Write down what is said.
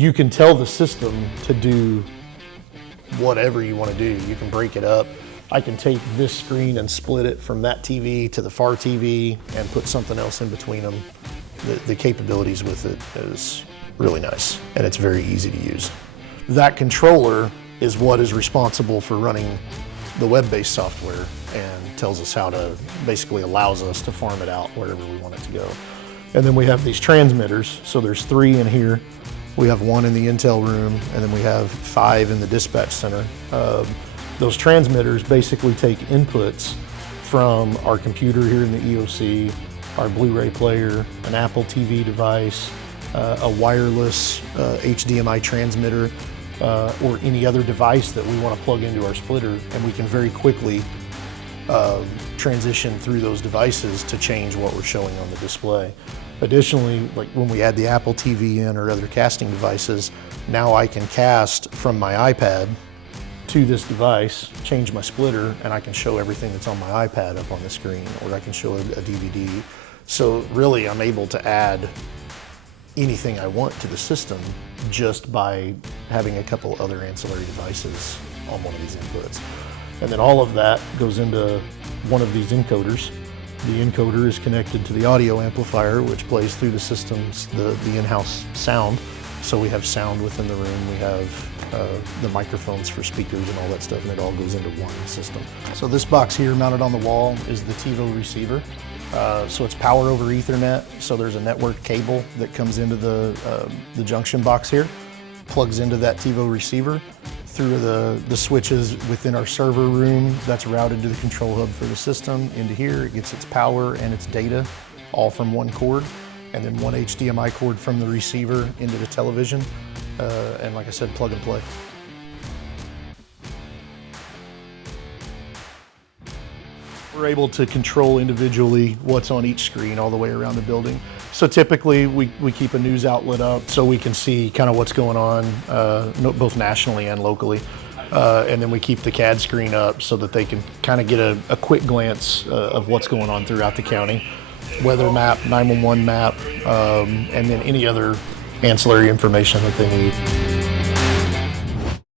you can tell the system to do whatever you want to do. You can break it up. I can take this screen and split it from that TV to the far TV and put something else in between them. The capabilities with it is really nice, and it's very easy to use. That controller is what is responsible for running the web-based software and tells us how to, basically allows us to farm it out wherever we want it to go. And then we have these transmitters. So there's 3 in here. We have 1 in the Intel room, and then we have 5 in the dispatch center. Those transmitters basically take inputs from our computer here in the EOC, our Blu-ray player, an Apple TV device, a wireless HDMI transmitter, or any other device that we want to plug into our splitter, and we can very quickly transition through those devices to change what we're showing on the display. Additionally, like when we add the Apple TV in or other casting devices, now I can cast from my iPad to this device, change my splitter, and I can show everything that's on my iPad up on the screen, or I can show a DVD. So really, I'm able to add anything I want to the system just by having a couple other ancillary devices on one of these inputs. And then all of that goes into one of these encoders. The encoder is connected to the audio amplifier, which plays through the system's, the in-house sound. So we have sound within the room, we have the microphones for speakers and all that stuff, and it all goes into one system. So this box here mounted on the wall is the TiVo receiver. So it's power over Ethernet, so there's a network cable that comes into the junction box here, plugs into that TiVo receiver through the switches within our server room. That's routed to the control hub for the system. Into here, it gets its power and its data all from one cord, and then one HDMI cord from the receiver into the television. And like I said, plug and play. We're able to control individually what's on each screen all the way around the building. So typically we keep a news outlet up so we can see kind of what's going on both nationally and locally. And then we keep the CAD screen up so that they can kind of get a quick glance of what's going on throughout the county. Weather map, 911 map, and then any other ancillary information that they need.